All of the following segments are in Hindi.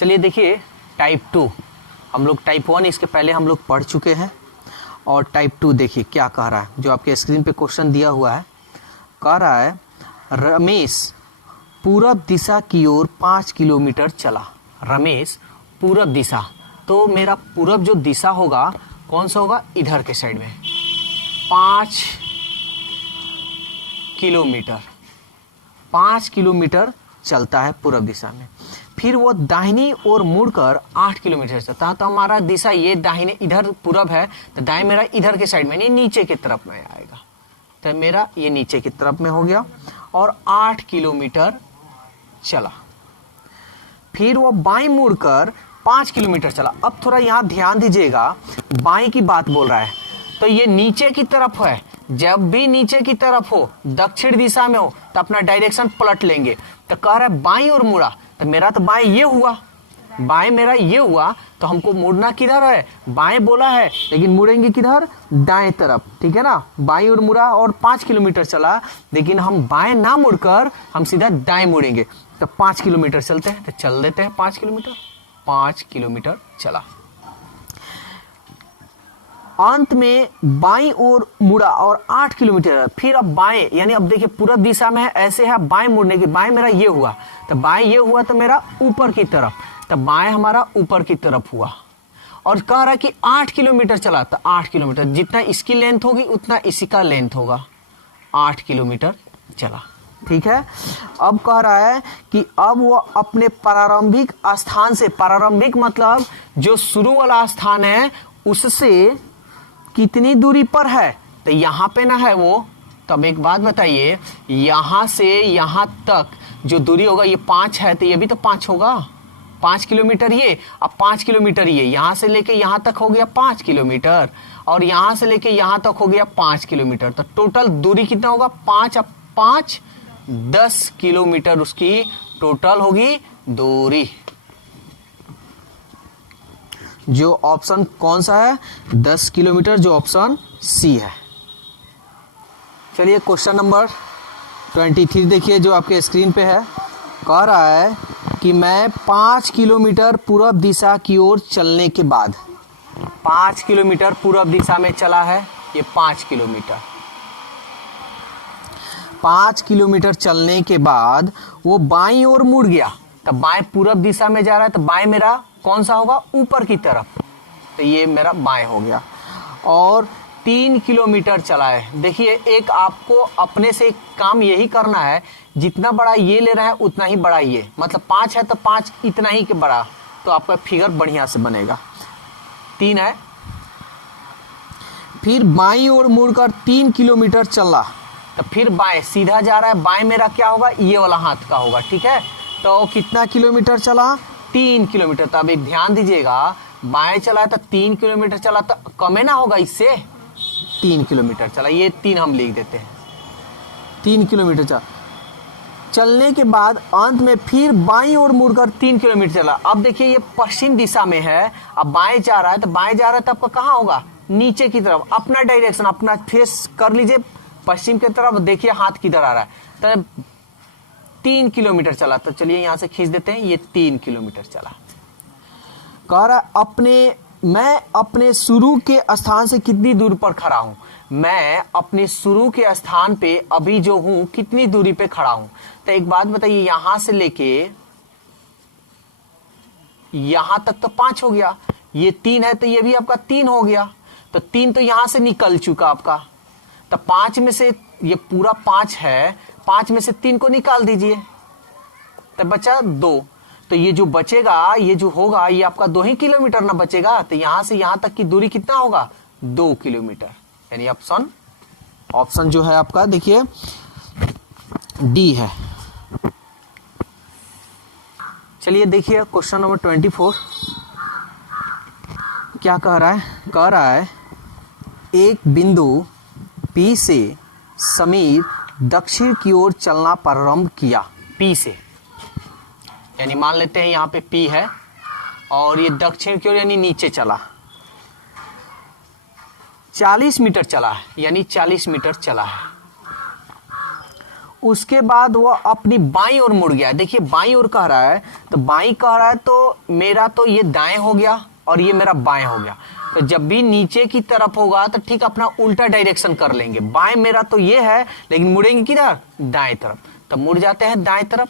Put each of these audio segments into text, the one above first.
चलिए देखिए टाइप 2, हम लोग टाइप 1 इसके पहले हम लोग पढ़ चुके हैं, और टाइप 2 देखिए क्या कह रहा है। जो आपके स्क्रीन पे क्वेश्चन दिया हुआ है, कह रहा है रमेश पूरब दिशा की ओर 5 किलोमीटर चला। रमेश पूरब दिशा, तो मेरा पूरब जो दिशा होगा कौन सा होगा, इधर के साइड में 5 किलोमीटर चलता है पूरब दिशा में। फिर वो दाहिनी ओर मुड़कर 8 किलोमीटर चलता है। तो हमारा दिशा ये दाहिने इधर पूरब है, तो दाएं मेरा इधर के साइड में नहीं नीचे की तरफ में आएगा, तो मेरा ये नीचे की तरफ में हो गया। और 8 किलोमीटर चला, फिर वो बाएं मुड़कर 5 किलोमीटर चला। अब थोड़ा यहाँ ध्यान दीजिएगा, बाएं की बात बोल रहा है, तो ये नीचे की तरफ है। जब भी नीचे की तरफ हो, दक्षिण दिशा में हो, तो अपना डायरेक्शन पलट लेंगे। तो कह रहा है बाईं ओर मुड़ा, तो मेरा तो बाएं ये हुआ, बाएं मेरा ये हुआ, तो हमको मुड़ना किधर है, बाएं बोला है, लेकिन मुड़ेंगे किधर, दाएं तरफ, ठीक है ना। बाईं ओर मुड़ा और 5 किलोमीटर चला, लेकिन हम बाएं ना मुड़कर हम सीधा दाएं मुड़ेंगे, तो 5 किलोमीटर चलते हैं। तो चल देते हैं 5 किलोमीटर चला। अंत में बाईं ओर मुड़ा और 8 किलोमीटर, फिर अब बाएं, यानी अब देखिए पूरब दिशा में है, ऐसे है बाएं मुड़ने की, बाएं मेरा ये हुआ, तो बाएं ये हुआ तो मेरा ऊपर की तरफ, तो बाएं हमारा ऊपर की तरफ हुआ। और कह रहा है कि 8 किलोमीटर चला, तो 8 किलोमीटर जितना इसकी लेंथ होगी उतना इसी का लेंथ होगा, 8 किलोमीटर चला, ठीक है। अब कह रहा है कि अब वो अपने प्रारंभिक स्थान से, प्रारंभिक मतलब जो शुरू वाला स्थान है उससे कितनी दूरी पर है, तो यहाँ पे ना है वो। तब एक बात बताइए, यहाँ से यहाँ तक जो दूरी होगा ये 5 है, तो ये भी तो 5 होगा, 5 किलोमीटर ये, अब 5 किलोमीटर ये, यहाँ से लेके यहाँ तक हो गया 5 किलोमीटर, और यहाँ से लेके यहाँ तक हो गया 5 किलोमीटर। तो टोटल दूरी कितना होगा, 5 अब 5 10 किलोमीटर उसकी टोटल होगी दूरी। जो ऑप्शन कौन सा है, 10 किलोमीटर, जो ऑप्शन सी है। चलिए क्वेश्चन नंबर 23 देखिए, जो आपके स्क्रीन पे है। कह रहा है कि मैं 5 किलोमीटर पूरब दिशा की ओर चलने के बाद, 5 किलोमीटर पूरब दिशा में चला है, ये 5 किलोमीटर चलने के बाद वो बाईं ओर मुड़ गया। तब बाएं पूरब दिशा में जा रहा है, तो बाएं मेरा कौन सा होगा, ऊपर की तरफ, तो ये मेरा बाएं हो गया। और 3 किलोमीटर चला है। देखिए एक आपको अपने से काम यही करना है, जितना बड़ा ये ले रहा है उतना ही बड़ा ये, मतलब 5 है तो 5 इतना ही के बड़ा, तो आपका फिगर बढ़िया से बनेगा। 3 है, फिर बाईं ओर मुड़कर 3 किलोमीटर चला, तो फिर बाएं सीधा जा रहा है, बाएं मेरा क्या होगा, ये वाला हाथ का होगा, ठीक है। तो कितना किलोमीटर चला, 3 किलोमीटर। तो अब एक ध्यान दीजिएगा, बाएं चला है तो 3 किलोमीटर चला, तो कम ना होगा इससे, 3 किलोमीटर चला, ये 3 हम लिख देते हैं, 3 किलोमीटर चलने के बाद अंत में फिर बाईं ओर मुड़कर 3 किलोमीटर चला। अब देखिए ये पश्चिम दिशा में है, अब बाएं जा रहा है, तो बाएं जा रहा है तो आपका कहाँ होगा, नीचे की तरफ। अपना डायरेक्शन, अपना फेस कर लीजिए पश्चिम की तरफ, देखिए हाथ किधर आ रहा है। तो 3 किलोमीटर चला, तो चलिए यहां से खींच देते हैं, ये 3 किलोमीटर चला। कह रहा मैं अपने शुरू के स्थान से कितनी दूर पर खड़ा हूं, मैं अपने शुरू के स्थान पे अभी जो हूं कितनी दूरी पे खड़ा हूं। तो एक बात बताइए, यहां से लेके यहां तक तो 5 हो गया, ये 3 है तो ये भी आपका 3 हो गया, तो 3 तो यहां से निकल चुका आपका। तो 5 में से ये पूरा 5 है, 5 में से 3 को निकाल दीजिए, तो बचा 2। तो ये जो बचेगा, ये जो होगा, ये आपका 2 ही किलोमीटर ना बचेगा। तो यहां से यहां तक की दूरी कितना होगा, 2 किलोमीटर, यानी ऑप्शन जो है आपका देखिए डी है। चलिए देखिए क्वेश्चन नंबर 24 क्या कह रहा है एक बिंदु P से समीर दक्षिण की ओर चलना प्रारंभ किया। P से, यानी मान लेते हैं यहाँ पे P है और ये दक्षिण की ओर यानी नीचे चला, 40 मीटर चला है, यानी 40 मीटर चला है। उसके बाद वो अपनी बाईं ओर मुड़ गया। देखिए बाईं ओर कह रहा है, तो बाईं कह रहा है तो मेरा तो ये दाएं हो गया और ये मेरा बाएं हो गया। तो जब भी नीचे की तरफ होगा तो ठीक अपना उल्टा डायरेक्शन कर लेंगे। बाएं मेरा तो ये है, लेकिन मुड़ेंगे किधर? दाएं तरफ। तो मुड़ जाते हैं दाएं तरफ।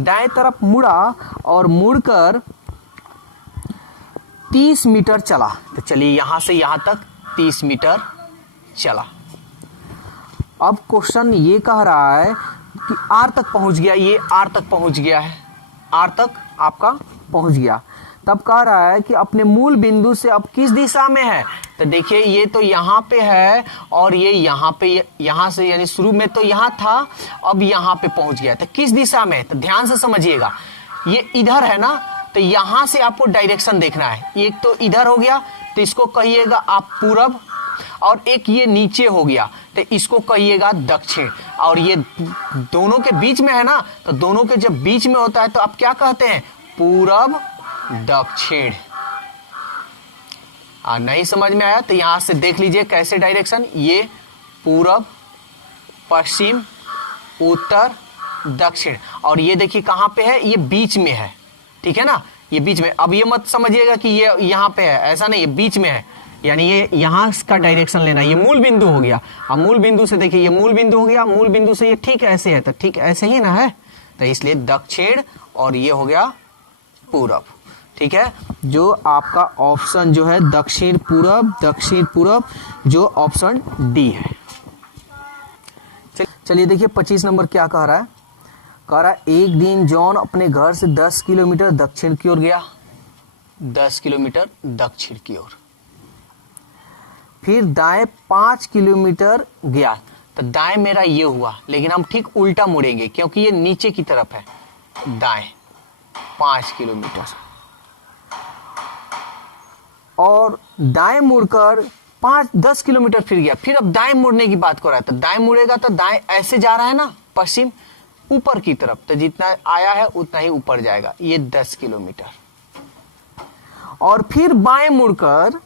दाएं तरफ मुड़ा और मुड़कर 30 मीटर चला। तो चलिए यहां से यहां तक 30 मीटर चला। अब क्वेश्चन ये कह रहा है कि आर तक पहुंच गया, ये आर तक पहुंच गया है, आर तक आपका पहुंच गया। तब कह रहा है कि अपने मूल बिंदु से अब किस दिशा में है? तो देखिए ये तो यहाँ पे है और ये यहाँ पे, यहाँ से यानी शुरू में तो यहाँ था, अब यहाँ पे पहुंच गया। तो किस दिशा में? तो ध्यान से समझिएगा, ये इधर है ना, तो यहाँ से आपको डायरेक्शन देखना है। एक तो इधर हो गया तो इसको कहिएगा आप पूरब, और एक ये नीचे हो गया तो इसको कहिएगा दक्षिण। और ये दोनों के बीच में है ना, तो दोनों के जब बीच में होता है तो आप क्या कहते हैं? पूरब दक्षिण। नहीं समझ में आया तो यहां से देख लीजिए कैसे डायरेक्शन, ये पूरब, पश्चिम, उत्तर, दक्षिण। और ये देखिए कहां पे है? ये बीच में है, ठीक है ना, ये बीच में। अब ये मत समझिएगा कि ये यहां पे है, ऐसा नहीं, ये बीच में है, यानी ये यहां का डायरेक्शन लेना। ये मूल बिंदु हो गया। अब मूल बिंदु से देखिए, ये मूल बिंदु हो गया, मूल बिंदु से ये ठीक ऐसे है, तो ठीक ऐसे ही ना है, तो इसलिए दक्षिण और ये हो गया पूरब। ठीक है, जो आपका ऑप्शन जो है दक्षिण पूरब, जो ऑप्शन डी है। चलिए देखिए 25 नंबर क्या कह रहा है? कह रहा है एक दिन जॉन अपने घर से 10 किलोमीटर दक्षिण की ओर गया, 10 किलोमीटर दक्षिण की ओर, फिर दाएं 5 किलोमीटर गया। तो दाएं मेरा ये हुआ, लेकिन हम ठीक उल्टा मुड़ेंगे क्योंकि ये नीचे की तरफ है। दाएं 5 किलोमीटर और दाएं मुड़कर 10 किलोमीटर फिर गया। फिर अब दाएं मुड़ने की बात कर रहा है, तो दाएं मुड़ेगा तो दाएं ऐसे जा रहा है ना, पश्चिम ऊपर की तरफ, तो जितना आया है उतना ही ऊपर जाएगा, ये 10 किलोमीटर। और फिर बाएं मुड़कर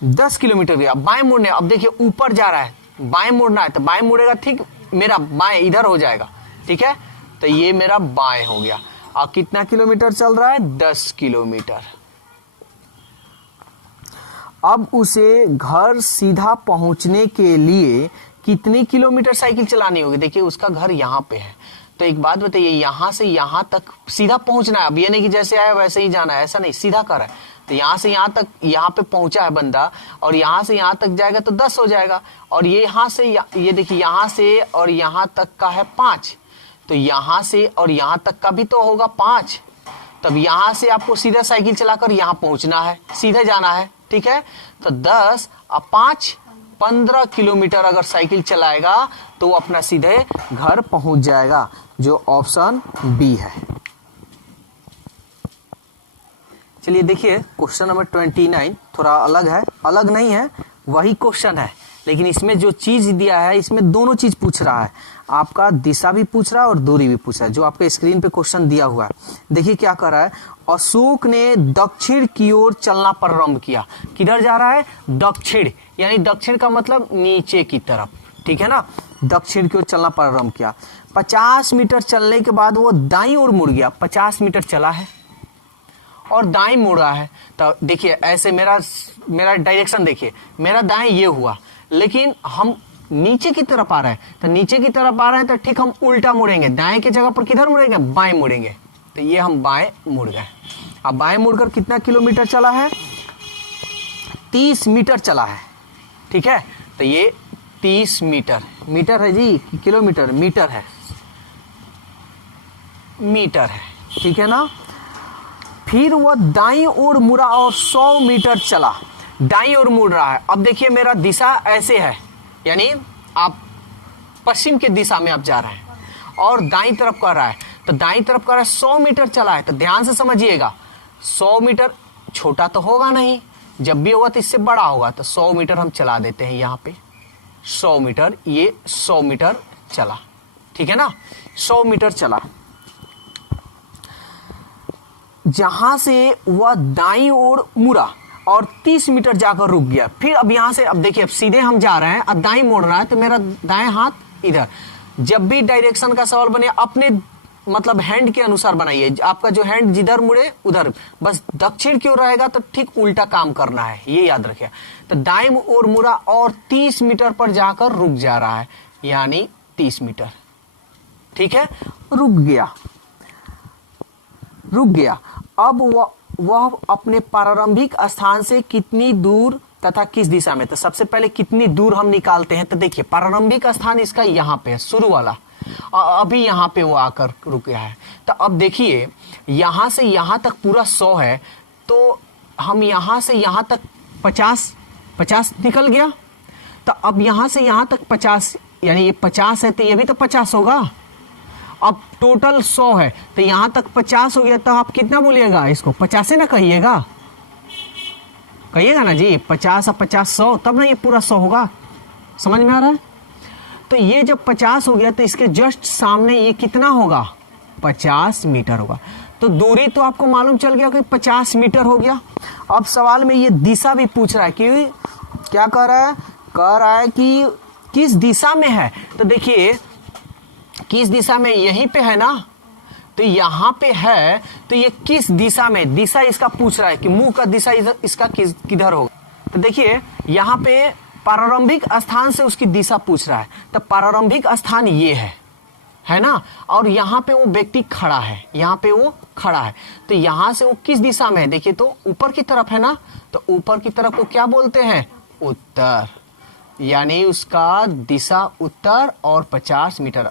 10 किलोमीटर गया। बाएं मुड़ने, अब देखिए ऊपर जा रहा है, बाएं मुड़ना है, तो बाएं मुड़ेगा ठीक मेरा बाएं इधर हो जाएगा, ठीक है, तो ये मेरा बाएं हो गया। और कितना किलोमीटर चल रहा है? 10 किलोमीटर। अब उसे घर सीधा पहुंचने के लिए कितनी किलोमीटर साइकिल चलानी होगी? देखिए उसका घर यहाँ पे है, तो एक बात बताइए, यहाँ से यहाँ तक सीधा पहुंचना है। अब ये नहीं कि जैसे आया वैसे ही जाना है, ऐसा नहीं, सीधा कर है। तो यहाँ से यहाँ तक, यहाँ पे पहुंचा है बंदा, और यहाँ से यहाँ तक जाएगा तो 10 हो जाएगा। और ये यहाँ से ये देखिए, यहाँ से और यहाँ तक का है 5, तो यहाँ से और यहाँ तक का भी तो होगा 5। तब यहाँ से आपको सीधा साइकिल चलाकर यहाँ पहुंचना है, सीधे जाना है, ठीक है। तो 10 और 5 15 किलोमीटर अगर साइकिल चलाएगा तो अपना सीधे घर पहुंच जाएगा, जो ऑप्शन बी है। चलिए देखिए क्वेश्चन नंबर 29 थोड़ा अलग है, अलग नहीं है, वही क्वेश्चन है, लेकिन इसमें जो चीज दिया है, इसमें दोनों चीज पूछ रहा है। आपका दिशा भी पूछ रहा है और दूरी भी पूछ रहा है, जो आपके स्क्रीन पे क्वेश्चन दिया हुआ है। देखिए क्या कर रहा है, अशोक ने दक्षिण की ओर चलना प्रारंभ किया। किधर जा रहा है? दक्षिण, यानी दक्षिण का मतलब नीचे की तरफ, ठीक है ना, दक्षिण की ओर चलना प्रारंभ किया। 50 मीटर चलने के बाद वो दाईं ओर मुड़ गया। 50 मीटर चला है और दाएं मुड़ रहा है। तो देखिए ऐसे मेरा डायरेक्शन देखिए, मेरा दाएं ये हुआ, लेकिन हम नीचे की तरफ आ रहे हैं, तो नीचे की तरफ आ रहे हैं तो ठीक हम उल्टा मुड़ेंगे। दाएं की जगह पर किधर मुड़ेंगे? बाएं मुड़ेंगे। तो ये हम बाएं मुड़ गए। अब बाएं मुड़कर कितना किलोमीटर चला है? 30 मीटर चला है, ठीक है। तो ये 30 मीटर, मीटर है जी किलोमीटर? मीटर है, मीटर है, ठीक है ना। फिर वह दाईं ओर मुड़ा और 100 मीटर चला। दाईं ओर मुड़ रहा है। अब देखिए मेरा दिशा ऐसे है, यानी आप पश्चिम की दिशा में आप जा रहे हैं और दाईं तरफ कर रहा है, तो दाईं तरफ कर रहा है, 100 मीटर चला है। तो ध्यान से समझिएगा, 100 मीटर छोटा तो होगा नहीं, जब भी होगा तो इससे बड़ा होगा। तो 100 मीटर हम चला देते हैं यहाँ पे, 100 मीटर, ये 100 मीटर चला, ठीक है ना, 100 मीटर चला। जहां से वह दाईं ओर मुड़ा और 30 मीटर जाकर रुक गया। फिर अब यहां से, अब देखिए अब सीधे हम जा रहे हैं और दाईं मोड़ रहा है, तो मेरा दाएं हाथ इधर, जब भी डायरेक्शन का सवाल बने अपने मतलब हैंड के अनुसार बनाइए। आपका जो हैंड जिधर मुड़े उधर, बस दक्षिण की ओर रहेगा तो ठीक उल्टा काम करना है, ये याद रखिए। तो दाईं ओर मुड़ा और 30 मीटर पर जाकर रुक जा रहा है, यानी 30 मीटर। ठीक है, रुक गया। अब वह अपने प्रारंभिक स्थान से कितनी दूर तथा किस दिशा में। तो सबसे पहले कितनी दूर हम निकालते हैं। तो देखिए प्रारंभिक स्थान इसका यहाँ पे है, शुरू वाला, अभी यहाँ पे वो आकर रुक गया है। तो अब देखिए यहाँ से यहाँ तक पूरा 100 है, तो हम यहाँ से यहाँ तक 50 निकल गया। तो अब यहाँ से यहाँ तक 50, यानी ये 50 है तो ये भी तो 50 होगा। अब टोटल 100 है तो यहाँ तक 50 हो गया। तो आप कितना बोलिएगा इसको, 50 ना कहिएगा ना जी, 50 और 50 100, तब ना ये पूरा 100 होगा। समझ में आ रहा है। तो ये जब 50 हो गया तो इसके जस्ट सामने ये कितना होगा, 50 मीटर होगा। तो दूरी तो आपको मालूम चल गया कि 50 मीटर हो गया। अब सवाल में ये दिशा भी पूछ रहा है कि क्या कह रहा है कि किस दिशा में है। तो देखिए किस दिशा में, यहीं पे है ना, तो यहाँ पे है, तो ये किस दिशा में, दिशा इसका पूछ रहा है कि मुंह का दिशा इसका किधर होगा। तो देखिए यहाँ पे प्रारंभिक स्थान से उसकी दिशा पूछ रहा है। तो प्रारंभिक स्थान ये है ना, और यहाँ पे वो व्यक्ति खड़ा है, यहाँ पे वो खड़ा है। तो यहाँ से वो किस दिशा में है, देखिए तो ऊपर की तरफ है ना। तो ऊपर की तरफ को क्या बोलते हैं, उत्तर, यानी उसका दिशा उत्तर और 50 मीटर।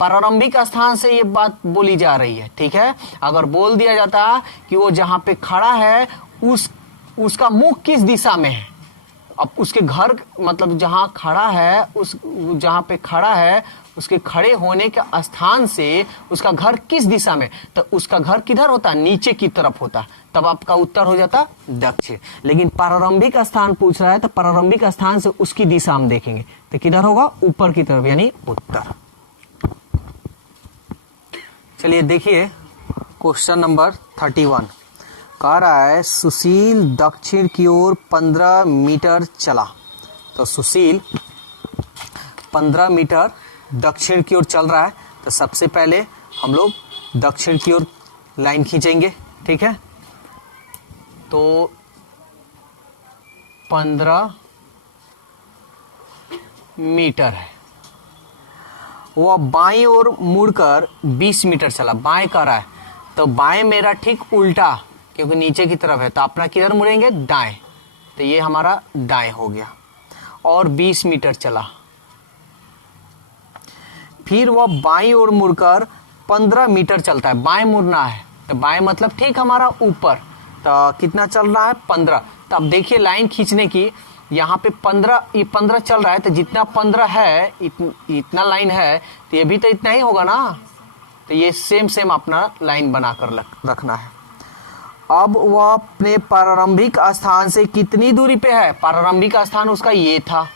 प्रारंभिक स्थान से ये बात बोली जा रही है। ठीक है, अगर बोल दिया जाता कि वो जहां पे खड़ा है उसका मुख किस दिशा में है, अब उसके घर मतलब जहां खड़ा है, जहां पे खड़ा है उसके खड़े होने के स्थान से उसका घर किस दिशा में, तो उसका घर किधर होता, नीचे की तरफ होता, तब आपका उत्तर हो जाता दक्षिण। लेकिन प्रारंभिक स्थान पूछ रहा है तो प्रारंभिक स्थान से उसकी दिशा हम देखेंगे तो किधर होगा, ऊपर की तरफ, यानी उत्तर। चलिए देखिए क्वेश्चन नंबर 31 कह रहा है सुशील दक्षिण की ओर 15 मीटर चला। तो सुशील 15 मीटर दक्षिण की ओर चल रहा है। तो सबसे पहले हम लोग दक्षिण की ओर लाइन खींचेंगे। ठीक है, तो 15 मीटर है। वह बाईं ओर मुड़कर 20 मीटर चला, बाएं कर रहा है। तो बाएं मेरा ठीक उल्टा, क्योंकि नीचे की तरफ है, तो अपना किधर मुड़ेंगे, दाएं। तो ये हमारा दाएं हो गया और 20 मीटर चला। फिर वह बाईं ओर मुड़कर 15 मीटर चलता है, बाएं मुड़ना है। तो बाएं मतलब ठीक हमारा ऊपर, तो कितना चल रहा है, 15। तो अब देखिए लाइन खींचने की, यहाँ पे 15, ये 15 चल रहा है, तो जितना 15 है इतना लाइन है, तो ये भी तो इतना ही होगा ना। तो ये सेम अपना लाइन बनाकर रखना है। अब वह अपने प्रारंभिक स्थान से कितनी दूरी पे है, प्रारंभिक स्थान उसका ये था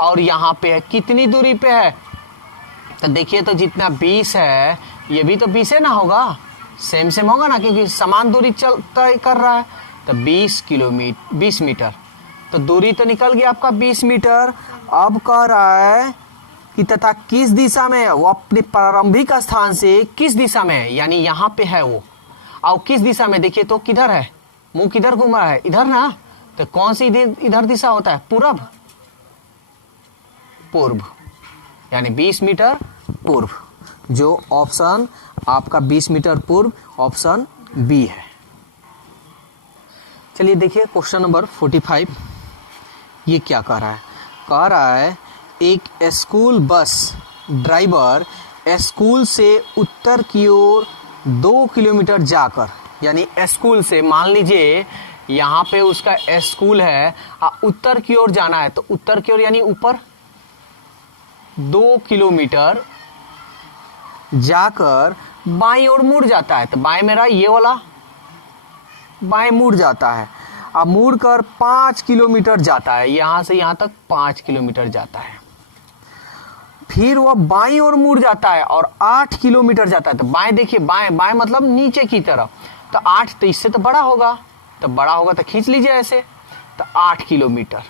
और यहाँ पे है, कितनी दूरी पे है। तो देखिए तो जितना 20 है ये भी तो 20 है ना, होगा सेम होगा ना, क्योंकि समान दूरी तय कर रहा है। तो 20 मीटर, तो दूरी तो निकल गया आपका 20 मीटर। अब कह रहा है कि तथा किस दिशा में है, वो अपने प्रारंभिक स्थान से किस दिशा में है, यानी यहाँ पे है वो, और किस दिशा में, देखिए तो किधर है, मुंह किधर घूम रहा है, इधर ना। तो कौन सी इधर दिशा होता है, पूर्व, यानी 20 मीटर पूर्व। जो ऑप्शन आपका 20 मीटर पूर्व ऑप्शन बी है। चलिए देखिए क्वेश्चन नंबर 45, ये क्या कह रहा है एक स्कूल बस ड्राइवर स्कूल से उत्तर की ओर 2 किलोमीटर जाकर, यानी स्कूल से मान लीजिए यहाँ पे उसका स्कूल है, उत्तर की ओर जाना है, तो उत्तर की ओर यानी ऊपर 2 किलोमीटर जाकर बाईं ओर मुड़ जाता है। तो बाएं मेरा ये वाला बाएं मुड़ जाता है, अब मुड़ कर 5 किलोमीटर जाता है, यहाँ से यहाँ तक 5 किलोमीटर जाता है। फिर वह बाईं ओर मुड़ जाता है और 8 किलोमीटर जाता है। तो बाएं देखिए, बाएं मतलब नीचे की तरफ, तो 8 तो इससे तो बड़ा होगा, तो खींच लीजिए ऐसे, तो 8 किलोमीटर।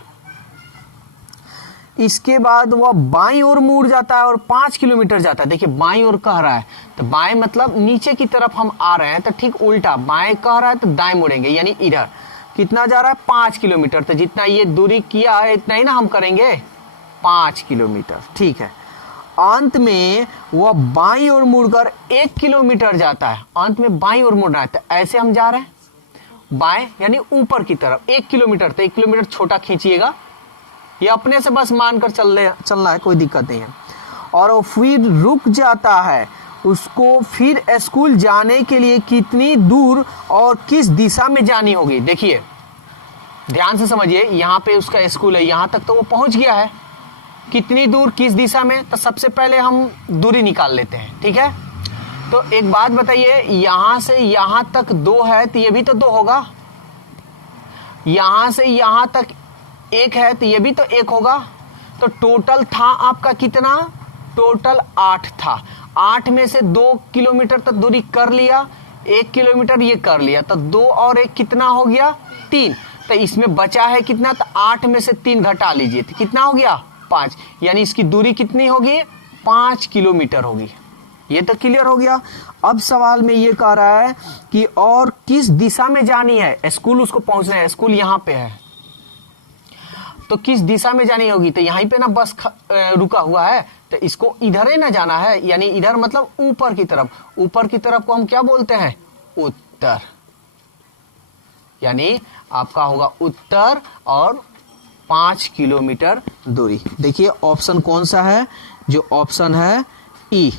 इसके बाद वह बाईं ओर मुड़ जाता है और 5 किलोमीटर जाता है। देखिए बाईं ओर कह रहा है तो बाएं मतलब नीचे की तरफ हम आ रहे हैं, तो ठीक उल्टा बाएं कह रहा है तो दाएं मुड़ेंगे, यानी इधर। कितना जा रहा है? 5 किलोमीटर। तो जितना ये दूरी किया है इतना ही ना हम करेंगे, 5 किलोमीटर। ठीक है। अंत में वह बाईं ओर मुड़कर 1 किलोमीटर जाता है। अंत में बाईं ओर मुड़ना है, तो ऐसे हम जा रहे हैं बाएं यानी ऊपर की तरफ 1 किलोमीटर। तो 1 किलोमीटर छोटा खींचिएगा, ये अपने से बस मानकर चलना है, कोई दिक्कत नहीं है। और वो फिर रुक जाता है। उसको फिर स्कूल जाने के लिए कितनी दूर और किस दिशा में जानी होगी? देखिए ध्यान से समझिए, यहाँ पे उसका स्कूल है, यहाँ तक तो वो पहुंच गया है। कितनी दूर किस दिशा में? तो सबसे पहले हम दूरी निकाल लेते हैं। ठीक है, तो एक बात बताइए, यहां से यहां तक 2 है तो ये भी तो 2 होगा। यहां से यहां तक 1 है तो ये भी तो 1 होगा। तो टोटल था आपका कितना? टोटल 8 था। 8 में से 2 किलोमीटर तक दूरी कर लिया, 1 किलोमीटर ये कर लिया, तो 2 और 1 कितना हो गया? 3। तो इसमें बचा है कितना? तो 8 में से 3 घटा लीजिए तो कितना हो गया? 5। यानी इसकी दूरी कितनी होगी? 5 किलोमीटर होगी। ये तो क्लियर हो गया। अब सवाल में ये कह रहा है कि और किस दिशा में जानी है? स्कूल उसको पहुंचना है, स्कूल यहाँ पे है, तो किस दिशा में जानी होगी? तो यहीं पे ना बस रुका हुआ है, तो इसको इधर ही ना जाना है, यानी इधर मतलब ऊपर की तरफ। ऊपर की तरफ को हम क्या बोलते हैं? उत्तर। यानी आपका होगा उत्तर और 5 किलोमीटर दूरी। देखिए ऑप्शन कौन सा है? जो ऑप्शन है ई।